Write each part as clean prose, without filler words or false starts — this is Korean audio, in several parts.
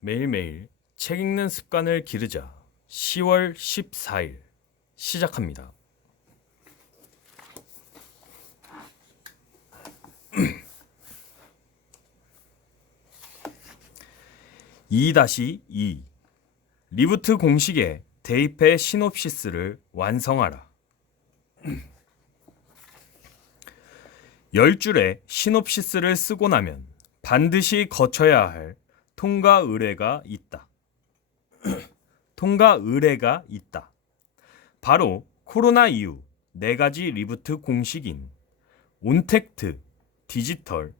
매일매일 책 읽는 습관을 기르자. 10월 14일 시작합니다. (2-2) 리부트 공식에 대입해 시놉시스를 완성하라. 10줄의 시놉시스를 쓰고 나면 반드시 거쳐야 할 통과 의뢰가 있다. 통과 의뢰가 있다. 바로 코로나 이후 4가지 리부트 공식인 온택트, 디지털,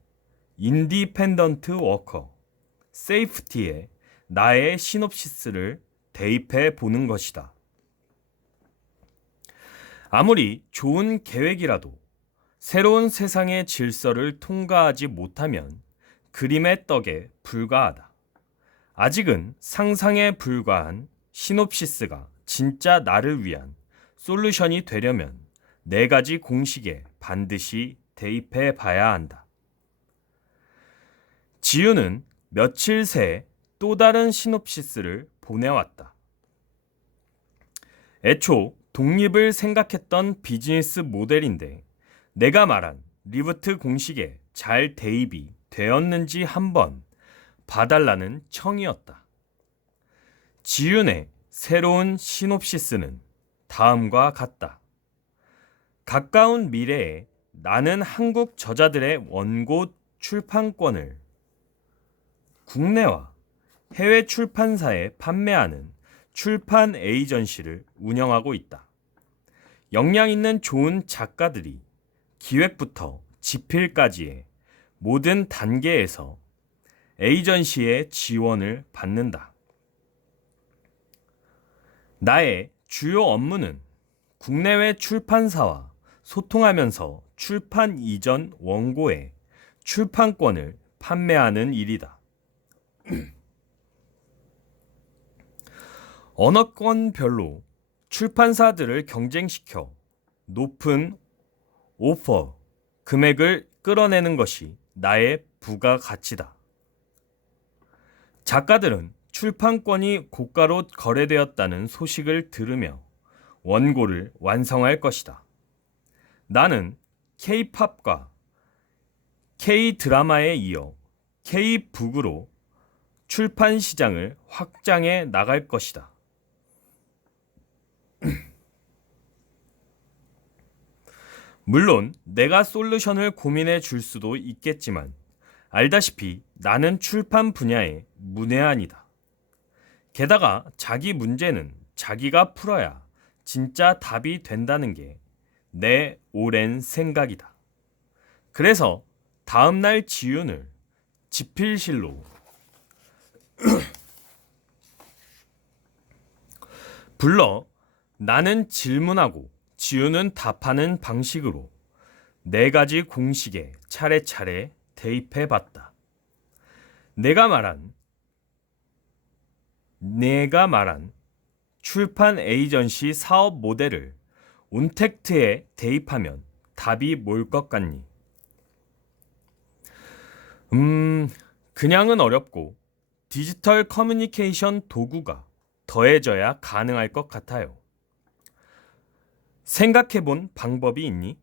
인디펜던트 워커, 세이프티에 나의 시놉시스를 대입해 보는 것이다. 아무리 좋은 계획이라도 새로운 세상의 질서를 통과하지 못하면 그림의 떡에 불과하다. 아직은 상상에 불과한 시놉시스가 진짜 나를 위한 솔루션이 되려면 4가지 공식에 반드시 대입해 봐야 한다. 지유는 며칠 새 또 다른 시놉시스를 보내왔다. 애초 독립을 생각했던 비즈니스 모델인데 내가 말한 리부트 공식에 잘 대입이 되었는지 한번 봐달라는 청이었다. 지윤의 새로운 시놉시스는 다음과 같다. 가까운 미래에 나는 한국 저자들의 원고 출판권을 국내와 해외 출판사에 판매하는 출판 에이전시를 운영하고 있다. 역량 있는 좋은 작가들이 기획부터 집필까지의 모든 단계에서 에이전시의 지원을 받는다. 나의 주요 업무는 국내외 출판사와 소통하면서 출판 이전 원고의 출판권을 판매하는 일이다. 언어권별로 출판사들을 경쟁시켜 높은 오퍼 금액을 끌어내는 것이 나의 부가가치다. 작가들은 출판권이 고가로 거래되었다는 소식을 들으며 원고를 완성할 것이다. 나는 K-팝과 K-드라마에 이어 K-북으로 출판 시장을 확장해 나갈 것이다. 물론 내가 솔루션을 고민해 줄 수도 있겠지만 알다시피 나는 출판 분야의 문외한이다. 게다가 자기 문제는 자기가 풀어야 진짜 답이 된다는 게 내 오랜 생각이다. 그래서 다음날 지윤을 집필실로 불러 나는 질문하고 지윤은 답하는 방식으로 4가지 공식에 차례차례 대입해 봤다. 내가 말한 출판 에이전시 사업 모델을 온택트에 대입하면 답이 뭘 것 같니? 그냥은 어렵고 디지털 커뮤니케이션 도구가 더해져야 가능할 것 같아요. 생각해 본 방법이 있니?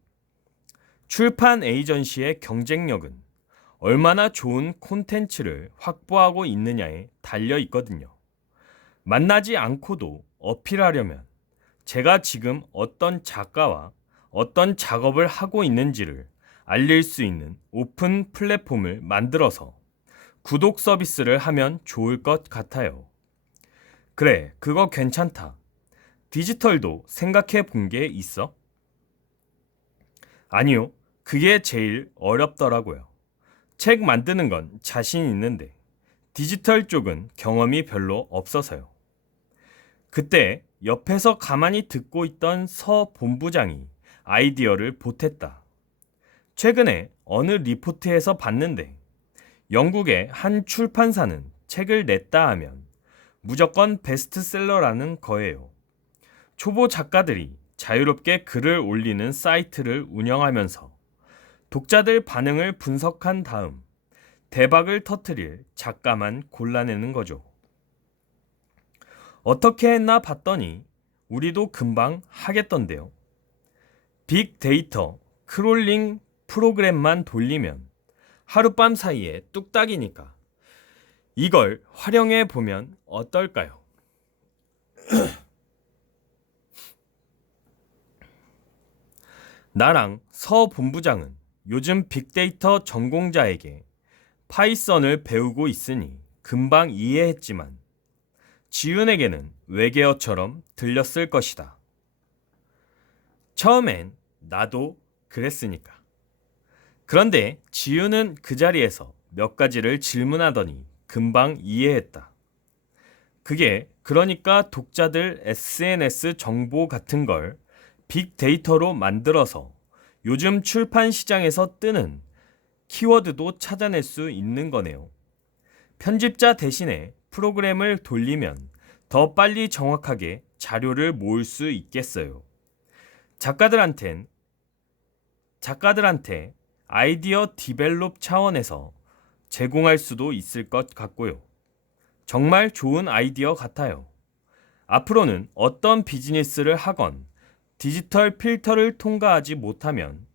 출판 에이전시의 경쟁력은 얼마나 좋은 콘텐츠를 확보하고 있느냐에 달려 있거든요. 만나지 않고도 어필하려면 제가 지금 어떤 작가와 어떤 작업을 하고 있는지를 알릴 수 있는 오픈 플랫폼을 만들어서 구독 서비스를 하면 좋을 것 같아요. 그래, 그거 괜찮다. 디지털도 생각해 본 게 있어? 아니요, 그게 제일 어렵더라고요. 책 만드는 건 자신 있는데 디지털 쪽은 경험이 별로 없어서요. 그때 옆에서 가만히 듣고 있던 서 본부장이 아이디어를 보탰다. 최근에 어느 리포트에서 봤는데 영국의 한 출판사는 책을 냈다 하면 무조건 베스트셀러라는 거예요. 초보 작가들이 자유롭게 글을 올리는 사이트를 운영하면서 독자들 반응을 분석한 다음 대박을 터뜨릴 작가만 골라내는 거죠. 어떻게 했나 봤더니 우리도 금방 하겠던데요. 빅데이터 크롤링 프로그램만 돌리면 하룻밤 사이에 뚝딱이니까 이걸 활용해 보면 어떨까요? 나랑 서 본부장은 요즘 빅데이터 전공자에게 파이썬을 배우고 있으니 금방 이해했지만 지윤에게는 외계어처럼 들렸을 것이다. 처음엔 나도 그랬으니까. 그런데 지윤은 그 자리에서 몇 가지를 질문하더니 금방 이해했다. 그게 그러니까 독자들 SNS 정보 같은 걸 빅데이터로 만들어서 요즘 출판 시장에서 뜨는 키워드도 찾아낼 수 있는 거네요. 편집자 대신에 프로그램을 돌리면 더 빨리 정확하게 자료를 모을 수 있겠어요. 작가들한테 아이디어 디벨롭 차원에서 제공할 수도 있을 것 같고요. 정말 좋은 아이디어 같아요. 앞으로는 어떤 비즈니스를 하건 디지털 필터를 통과하지 못하면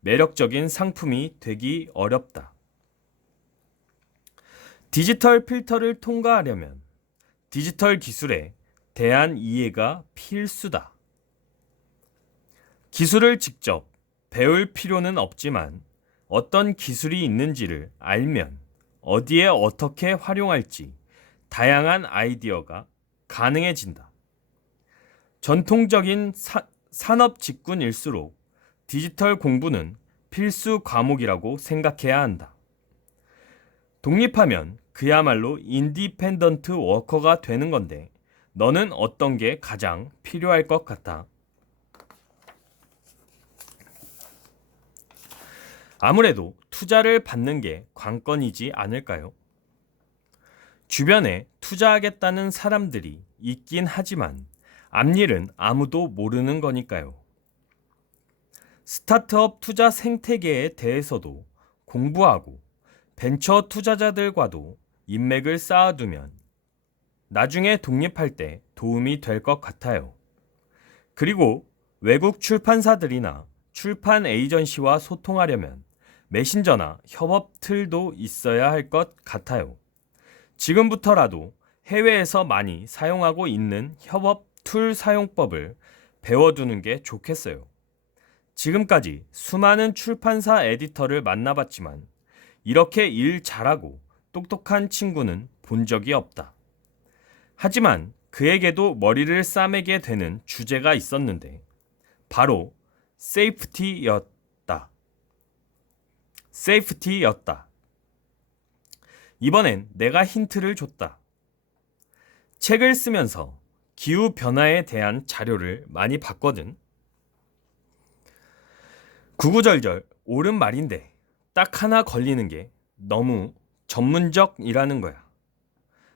매력적인 상품이 되기 어렵다. 디지털 필터를 통과하려면 디지털 기술에 대한 이해가 필수다. 기술을 직접 배울 필요는 없지만 어떤 기술이 있는지를 알면 어디에 어떻게 활용할지 다양한 아이디어가 가능해진다. 전통적인 산업 직군일수록 디지털 공부는 필수 과목이라고 생각해야 한다. 독립하면 그야말로 인디펜던트 워커가 되는 건데 너는 어떤 게 가장 필요할 것 같아? 아무래도 투자를 받는 게 관건이지 않을까요? 주변에 투자하겠다는 사람들이 있긴 하지만 앞일은 아무도 모르는 거니까요. 스타트업 투자 생태계에 대해서도 공부하고 벤처 투자자들과도 인맥을 쌓아두면 나중에 독립할 때 도움이 될 것 같아요. 그리고 외국 출판사들이나 출판 에이전시와 소통하려면 메신저나 협업 틀도 있어야 할 것 같아요. 지금부터라도 해외에서 많이 사용하고 있는 협업 툴 사용법을 배워두는 게 좋겠어요. 지금까지 수많은 출판사 에디터를 만나봤지만 이렇게 일 잘하고 똑똑한 친구는 본 적이 없다. 하지만 그에게도 머리를 싸매게 되는 주제가 있었는데 바로 세이프티였다. 이번엔 내가 힌트를 줬다. 책을 쓰면서 기후변화에 대한 자료를 많이 봤거든. 구구절절 옳은 말인데 딱 하나 걸리는 게 너무 전문적이라는 거야.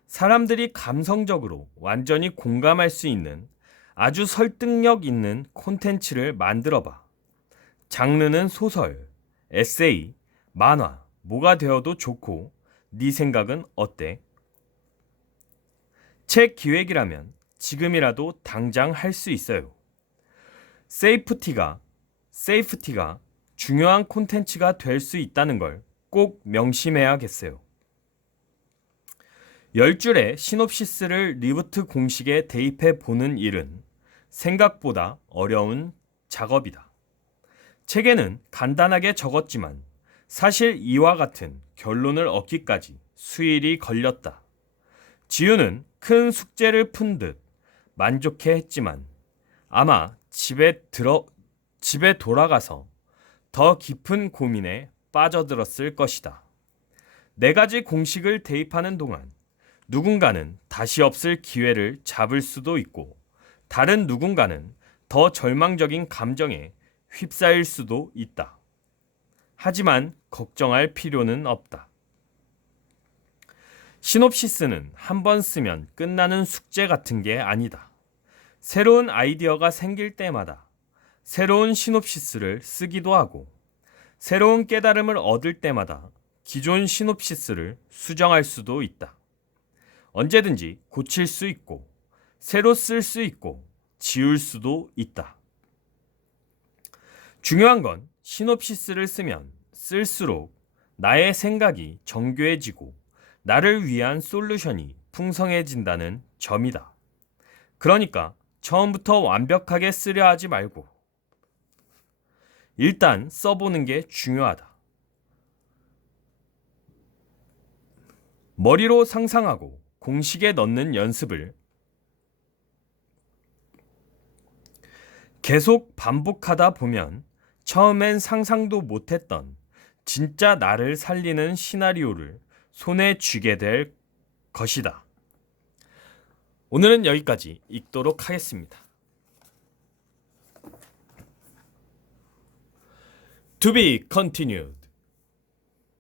사람들이 감성적으로 완전히 공감할 수 있는 아주 설득력 있는 콘텐츠를 만들어봐. 장르는 소설, 에세이, 만화, 뭐가 되어도 좋고 네 생각은 어때? 책 기획이라면 지금이라도 당장 할 수 있어요. 세이프티가 중요한 콘텐츠가 될 수 있다는 걸 꼭 명심해야겠어요. 10줄의 시놉시스를 리부트 공식에 대입해 보는 일은 생각보다 어려운 작업이다. 책에는 간단하게 적었지만 사실 이와 같은 결론을 얻기까지 수일이 걸렸다. 지우는 큰 숙제를 푼 듯 만족해 했지만 아마 집에 돌아가서 더 깊은 고민에 빠져들었을 것이다. 4가지 공식을 대입하는 동안 누군가는 다시 없을 기회를 잡을 수도 있고 다른 누군가는 더 절망적인 감정에 휩싸일 수도 있다. 하지만 걱정할 필요는 없다. 시놉시스는 한 번 쓰면 끝나는 숙제 같은 게 아니다. 새로운 아이디어가 생길 때마다 새로운 시놉시스를 쓰기도 하고 새로운 깨달음을 얻을 때마다 기존 시놉시스를 수정할 수도 있다. 언제든지 고칠 수 있고 새로 쓸 수 있고 지울 수도 있다. 중요한 건 시놉시스를 쓰면 쓸수록 나의 생각이 정교해지고 나를 위한 솔루션이 풍성해진다는 점이다. 그러니까 처음부터 완벽하게 쓰려 하지 말고 일단 써보는 게 중요하다. 머리로 상상하고 공식에 넣는 연습을 계속 반복하다 보면 처음엔 상상도 못했던 진짜 나를 살리는 시나리오를 손에 쥐게 될 것이다. 오늘은 여기까지 읽도록 하겠습니다. To be continued.